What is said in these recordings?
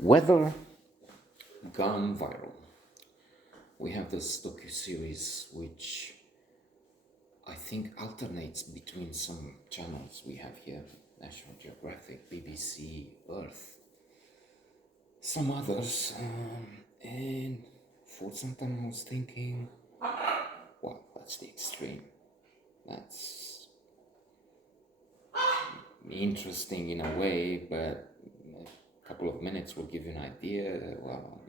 Weather gone viral. We have this docu-series which I think alternates between some channels we have here, National Geographic, BBC, Earth, some others, and for some time I was thinking, well, that's the extreme. That's interesting in a way, but a couple of minutes will give you an idea. Well,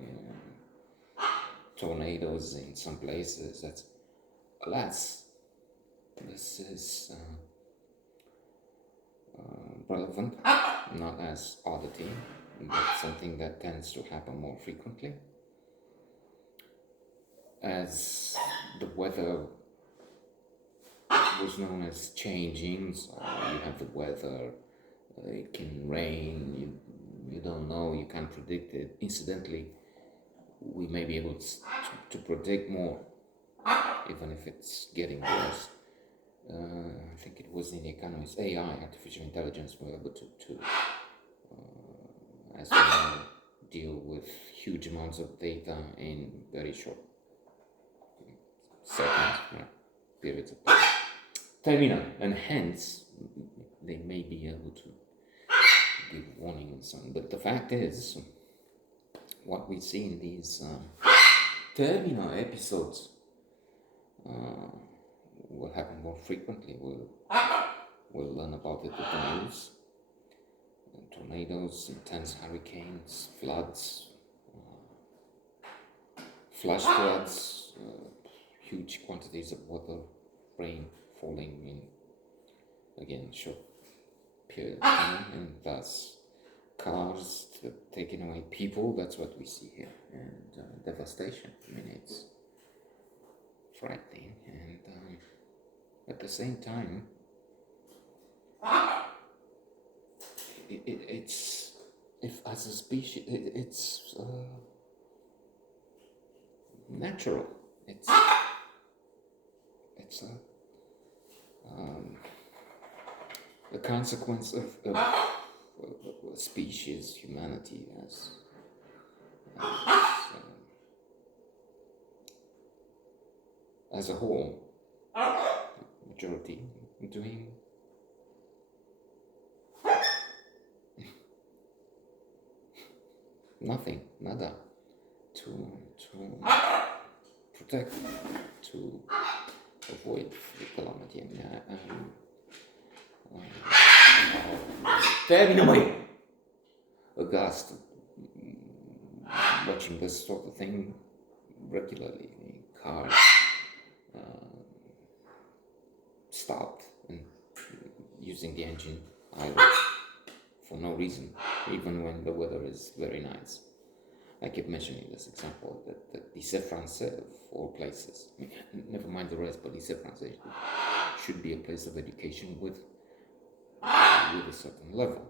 tornadoes in some places. That's, alas, this is relevant, not as oddity, but something that tends to happen more frequently. As the weather was known as changing, so you have the weather, it can rain, you don't know, you can't predict it. Incidentally, we may be able to predict more, even if it's getting worse. I think it was in The Economist, AI, artificial intelligence, were able to as we know, deal with huge amounts of data in very short seconds, periods of time. Terminal, and hence they may be able to give warning and so on. But the fact is, what we see in these terminal episodes will happen more frequently. We'll learn about it with the news. Tornadoes, intense hurricanes, floods, flash floods, huge quantities of water, rain falling in, again, short period of time, and thus cars taking away people. That's what we see here, and devastation. I mean, it's frightening, and at the same time, it's, if as a species, it's natural. It's a consequence of species, humanity as a whole, majority doing nothing, nada, to protect, to avoid the calamity. Terminally aghast watching this sort of thing regularly. Cars stopped and using the engine idle for no reason, even when the weather is very nice. I keep mentioning this example that Lycée Français, of all places, I mean, never mind the rest, but Lycée Français should be a place of education with a certain level.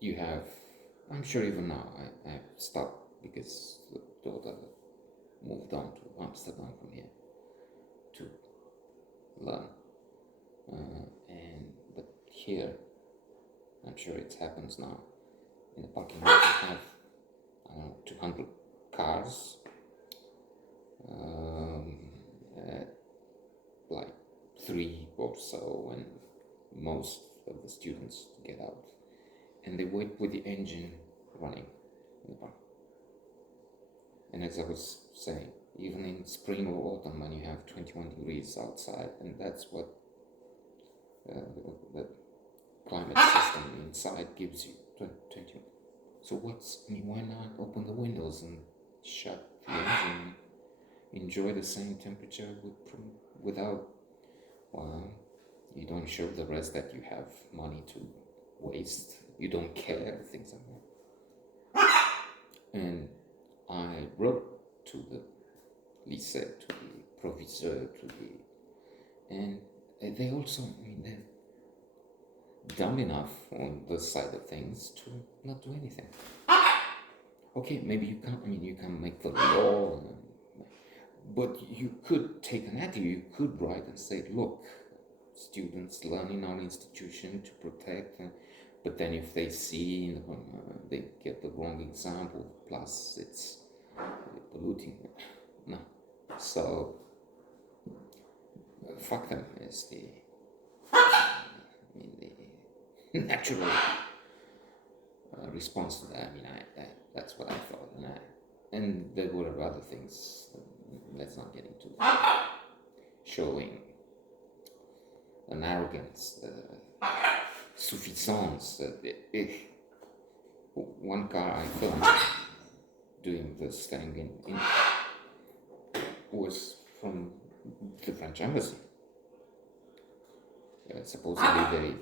You have, I'm sure even now, I have stopped because the daughter moved on to Amsterdam from here to learn. But here, I'm sure it happens now. In the parking lot, you have, I don't know, 200 cars, like 3 or so, and most of the students get out. And they wait with the engine running in the park. And as I was saying, even in spring or autumn, when you have 21 degrees outside, and that's what the climate system inside gives you, 20. So why not open the windows and shut the engine, enjoy the same temperature without, well, you don't show the rest that you have money to waste, you don't care, things like that. And I wrote to the lycée, to the proviseur, and they also, I mean, they're dumb enough on the side of things to not do anything. Okay, maybe you can't make the law, but you could take an attitude, you could write and say, look, students learn in our institution to protect, But then if they see, they get the wrong example, plus it's polluting. No. So, fuck them is the natural response to that. I mean, that's what I thought. And there were other things, let's not get into that, showing an arrogance, suffisance. One car I filmed doing this thing in was from the French embassy. Supposedly,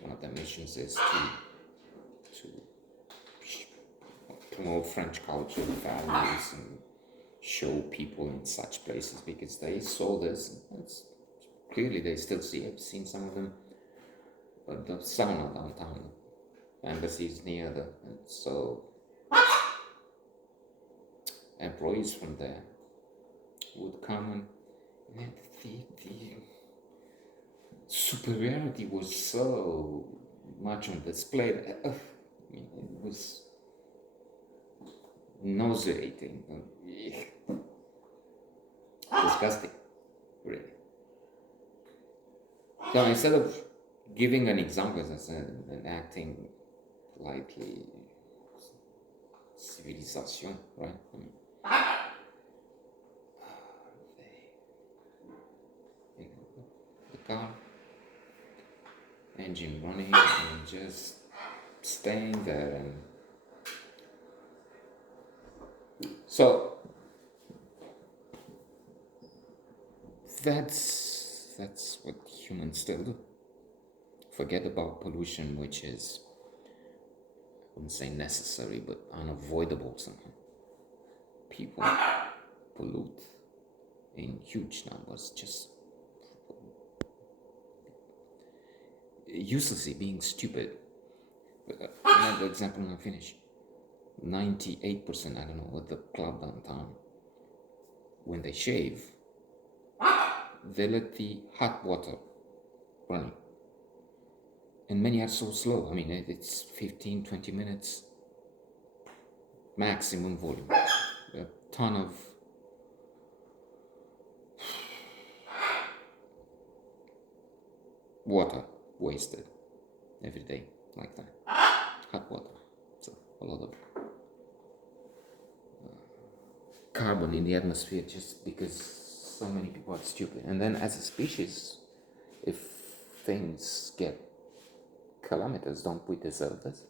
one of their missions is to promote French culture and values and show people in such places, because they saw this. Clearly, they still see it. I've seen some of them, but the sauna downtown, embassies near them, and so employees from there would come, and the superiority was so much on display that it was nauseating, disgusting, really. So instead of giving an example and acting politely, civilization, right? I mean, the car, engine running, and just staying there. And so that's what humans still do. Forget about pollution, which is, I wouldn't say necessary, but unavoidable somehow. People pollute in huge numbers, just uselessly, being stupid. Another example, and I'll finish. 98%, I don't know, at the club downtown, when they shave, they let the hot water running. And many are so slow. I mean, it's 15-20 minutes maximum volume. A ton of water wasted every day like that. Hot water. So a lot of carbon in the atmosphere, just because so many people are stupid. And then as a species, if things get calamitous, don't we deserve this?